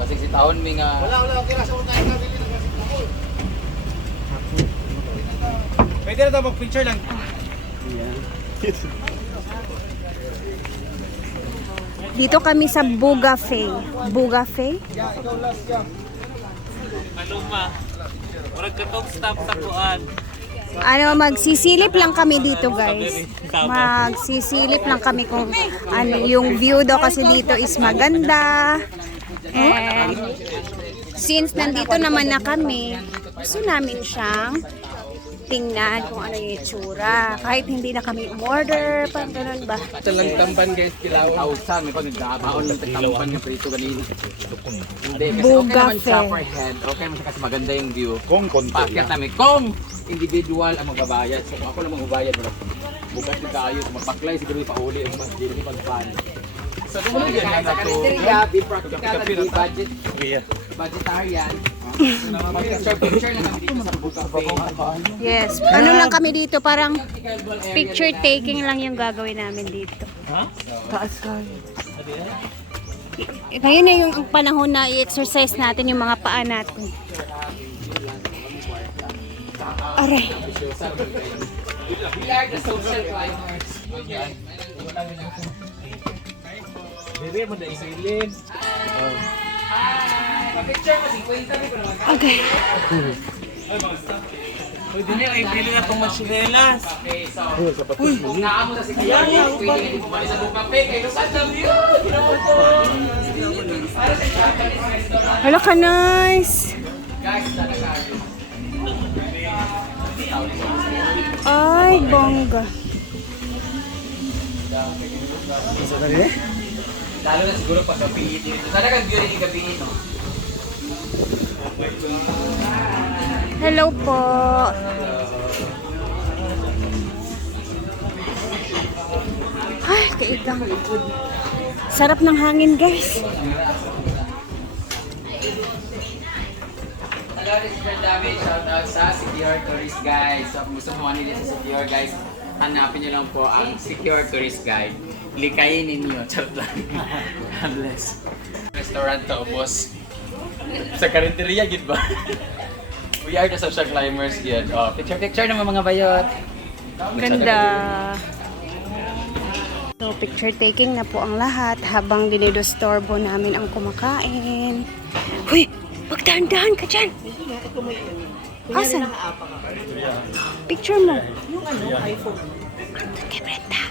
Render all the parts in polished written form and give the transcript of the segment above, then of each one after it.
Basig si taon mi nga. Wala, okay ra sa una ikaw dili na kasi kumul. Pwede na daw mag-picture lang. Dito kami sa Bugafe. Bugafe? Ya, ikaw last ya. Maluma. Murag katong stop sa kuan. Ano, magsisilip lang kami dito, guys. Magsisilip lang kami kung ano, yung view daw kasi dito is maganda. And since nandito naman na kami, gusto namin siyang tingnan kung ano yung itsura. Kahit hindi na kami order, parang ganun ba? Ito lang tamban guys, kilaw. Tausan, may pag nagdabaon ng tamban nga prito ganito. Hindi, kasi okay naman Bugafe. siya per head. Okay naman siya kasi maganda yung view. Kung konti. Pakyat namin, kung individual ang magbabayad. So ako lang magbabayad. Bukas na tayo, mapaklay, siguro ipauli ang mas dito pagpan. So kung ano yan, sa karinderya, be practical, be budgetarian. Picture lang kami dito sa Bugafe. Yes. Ano lang kami dito, parang picture taking lang yung gagawin namin dito. Taas ka. Ngayon na yung panahon na i-exercise natin yung mga paa natin. Aray. We are the social climbers. Dire mo na isilin. Pa-picture mo, 50 rin pero Okay. Pwede niya ay pili na itong machinelas. Okay, so kung naamo sa security, pwede rin bumalik sa Bugafe. Kaya Los Angeles yun! Ginawa po! Para sa Japanese restaurant. Hala ka, nice. Guys, talaga yun. Ay, bongga. Lalo na siguro pag gabi dito. Talagang view rin yung gabi no? Hello po. Ay, kaigang. Sarap ng hangin, guys. Hello, this is Fred David. Shout out sa Secure Tourist Guide. So kung gusto mo dito sa Secure Guys, hanapin nyo lang po ang Secure Tourist Guide. Likayin ninyo. Charot lang. God bless. Restaurant to, boss. Sa karinderya, yun ba? We are the social climbers, yun. Oh, picture ng mga bayot. Ganda. So, picture taking na po ang lahat habang dinidostorbo namin ang kumakain. Huy! Magdahan-dahan ka dyan! Asan? Picture mo. Yung ano, iPhone. Andun kay Brenda.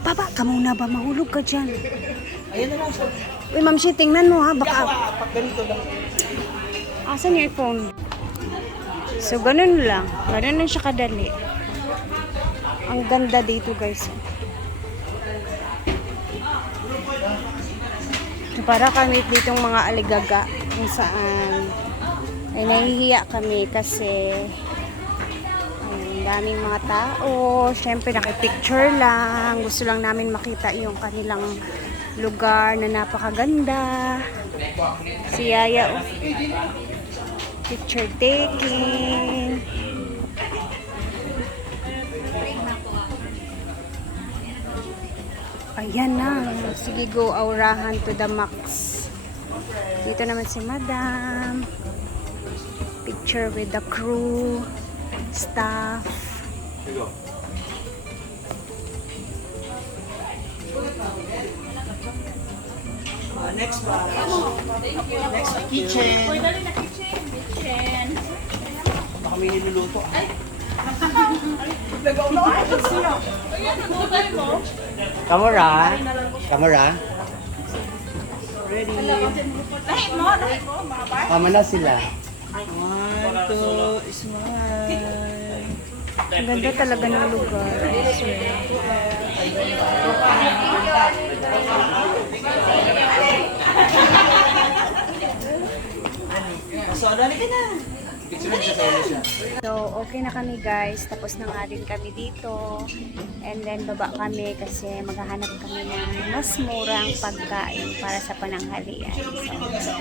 Baba ka muna ba? Mahulog ka dyan. Ayan na lang siya. Uy, Ma'am Shi, tingnan mo ha. Ako, Baka... pag ganito lang. Asan yung iPhone? So, ganun lang. Ganun lang siya kadali. Ang ganda dito, guys. So, para kami ditong mga aligaga kung saan ay nahihiya kami kasi ay, daming mga tao. Siyempre, nakipicture lang. Gusto lang namin makita yung kanilang lugar na napakaganda. Si Yaya, oh. Picture taking. Ayan na. Sige, go aurahan to the max. Dito naman si Madam. Picture with the crew, staff. Next ba? Next, kitchen. Baka kami niluluto. Camera. Camera. Ready. Tama na sila. 1, 2, smile. Ang ganda talaga ng lugar. I swear. So, dali ka na. So, okay na kami guys. Tapos na nga din kami dito. And then, baba kami kasi maghahanap kami kami ng mas murang pagkain para sa pananghalian. So,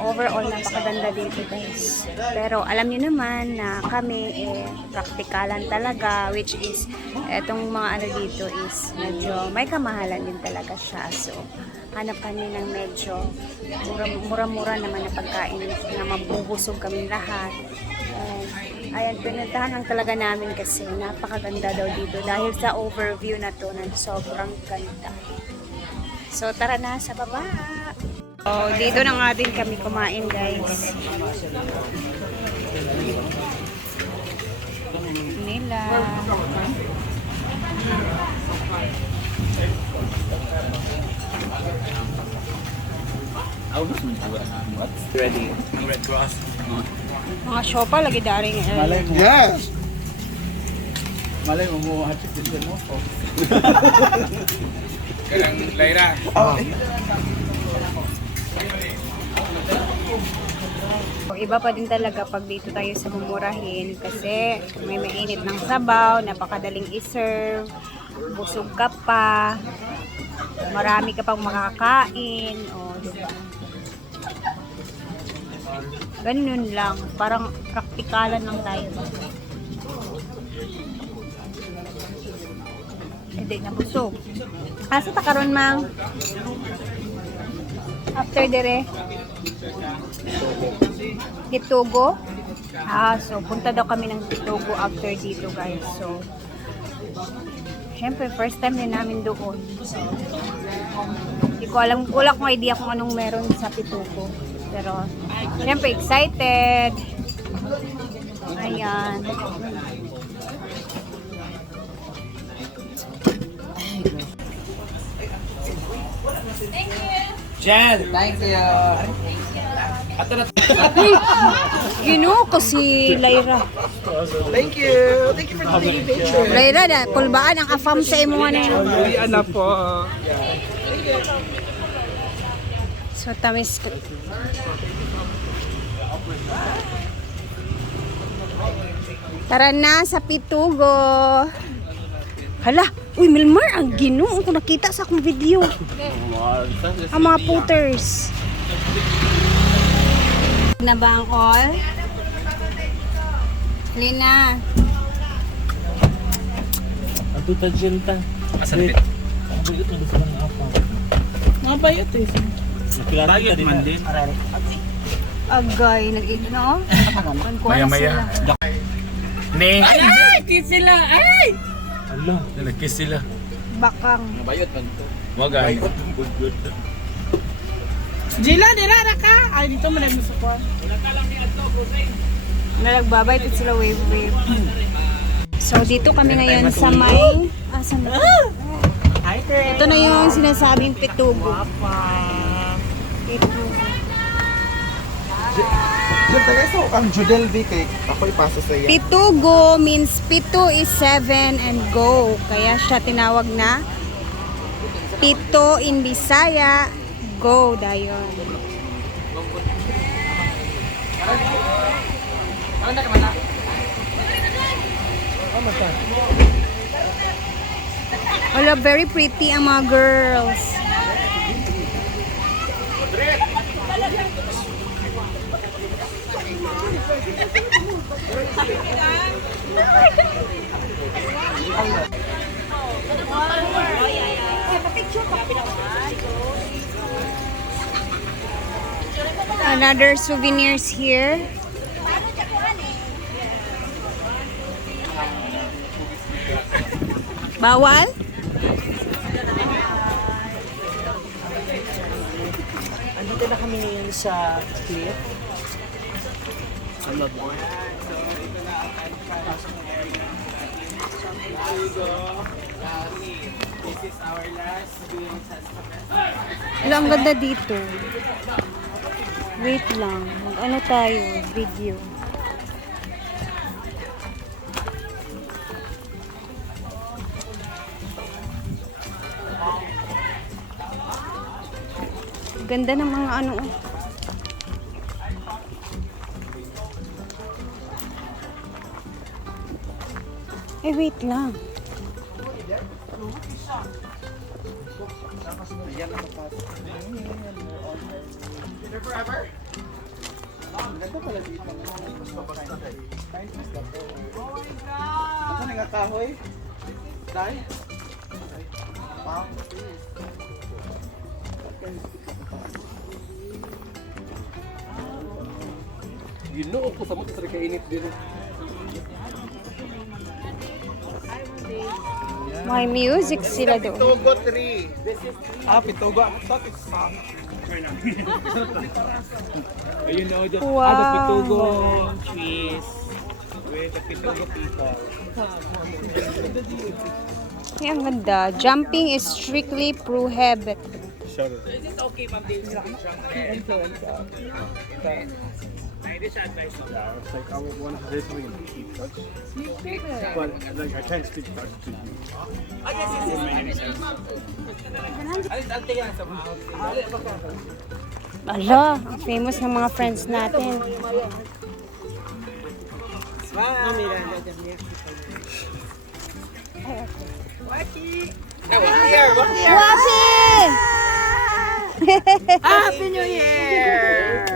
overall, napakaganda dito guys. Pero alam niyo naman na kami praktikalan talaga, which is etong mga ano dito is medyo may kamahalan din talaga siya. So, hanap kami ng medyo mura-mura naman na pagkain na mabubusog kami lahat. Ayan, pinuntahan lang talaga namin kasi napakaganda daw dito dahil sa overview na to na sobrang ganda. So tara na sa baba. So dito na nga din kami kumain guys. Nila. Ready. Ang Red Cross. Mga siopa lagi daring. Yes! Malay mo mo hatch din mo. Karang Lyra. Iba pa din talaga pag dito tayo sa mumurahin kasi may mainit ng sabaw, napakadaling iserve, busog ka pa, marami ka pang makakain, o diba? Ganun lang, parang praktikalan lang tayo. Hindi na busog. Asa ta karon mang? After dire? Gitugo? So punta daw kami ng Gitugo after dito guys. So, syempre first time din namin doon. Hindi ko alam, wala akong idea kung anong meron sa Gitugo. Pero, syempre excited. Ayan. Jen, thank you. Ginoo ko si Lyra. Thank you. Thank you for taking picture. Lyra, na, kulbaan ang afam sa imo na yun. Ano po? So, tamis ko. Tara na sa Pitugo. Hala, uy Milmar, ang Ginoo ko nakita sa akong video. Ang mga putters. Na ba ang all? Lina. Ang tuta Jenta. Masarap. Ang bayot na gusto ng apa. Mga bayot eh. Bayot man din. Agay, nag-eat na oh. Maya-maya. Ne. Ay! Kiss sila! Ay! Ala, nalagkiss sila. Bakang. Bayot man to. Wagay. Jila, nirara ka! Ay, dito mo na yung support. Nagbabay ito sila wave. So dito kami ngayon sa may asan na? Ito na yung sinasabing Pitugo. Pitugo. Diyan tayo sa ang Judel B cake. Ako ipasa sa iyo. Pitugo means pito is 7 and go. Kaya siya tinawag na pito in Bisaya, go dayon. Wala, very pretty ang mga girls. Another souvenirs here. Bawal? Andito na kami ngayon sa cliff. Ano ba? Wala, ang ganda dito. Wait lang. Mag-ano tayo? Video. Ganda ng mga ano. Eh, wait lang. Ayan ang mapasok. Forever? Ang ganda pala dito. Mas mabasta tayo. Kahit mas dato. Oh my God! Ano nga kahoy? Dahil? Wow. Ginoo ko sa mga kainit din. May music sila doon. Pitugo 3. Pitugo. I thought it's song. Ayun o, just Wow. the Pitugo trees with the Pitugo people. Ay, ang ganda. Jumping is strictly prohibited. Sure. Is it okay, Ma'am Daisy? This advice now. It's like I would want to this way and keep touch. But like I can't speak touch to you. Ala, ang famous ng mga friends natin. Wapi! Happy New Year! Happy New Year!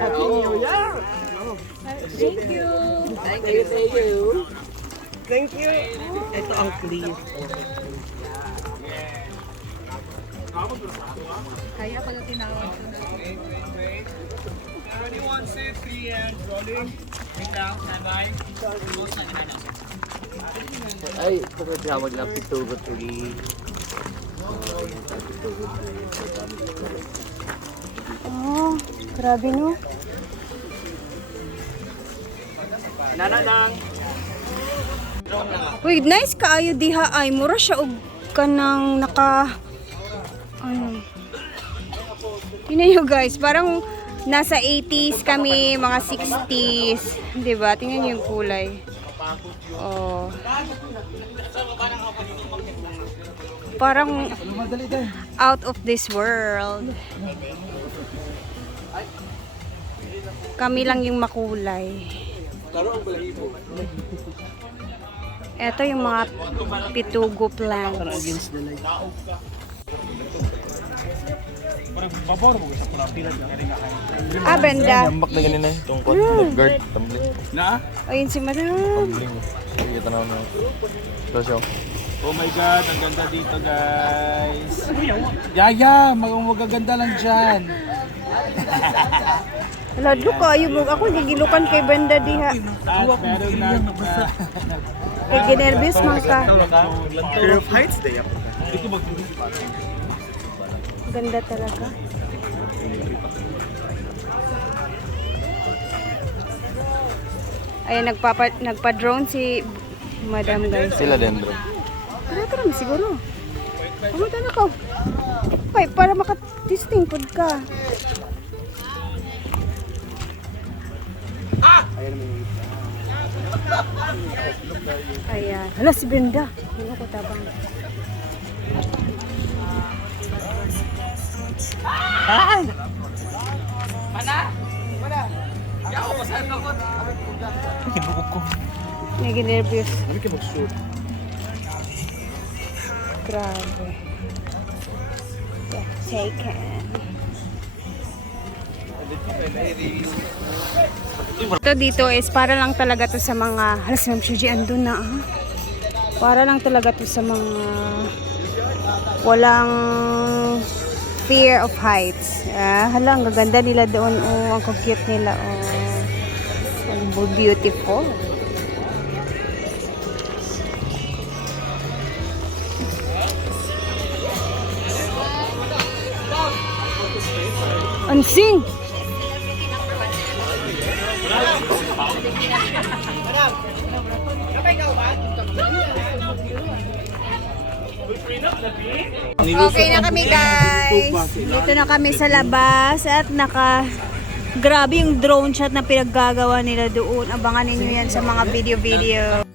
Thank you. Ito ang clear. Ay, pagkatawag na Pitugo tree. Oh, grabe no. Nananang! Uy, nice kaayo diha ay. Mura siya og kanang naka... Ano? Tingnan nyo guys, parang nasa 80s kami, mga 60s. Diba? Tingnan nyo yung kulay. Oh. Parang out of this world. Kami lang yung makulay. Ito yung mga pitugo plants. Ah, benda. Yambak na ganun na yung tungkol. Guard, tumbling. Na? Ayun si madam. Tumbling. Sige, tanaw na. Ito. Oh my God, ang ganda dito guys. Yaya, magaganda lang dyan. Wala, ko ayun mo. Ako gigilukan kay Brenda diha. At meron lang Kay ginervous man ka. Fear of heights day up. Ganda talaga. Ayan, nagpa-drone si madam guys. Sila din, bro. Tara, siguro. Pumunta na ko. Okay, para makatisting pod ka. Ayan. Hala, si Brenda. Hindi ko tabang. Nag-nervous. Grabe. Taken. Ito dito is para lang talaga to sa mga halas si Ma'am Shiji andun na ah. Para lang talaga to sa mga walang fear of heights. Hala, ang gaganda nila doon. Oh, ang cute nila. Oh, beautiful. Ansing! Okay na kami guys. Dito na kami sa labas at grabe yung drone shot na pinaggagawa nila doon. Abangan ninyo yan sa mga video-video.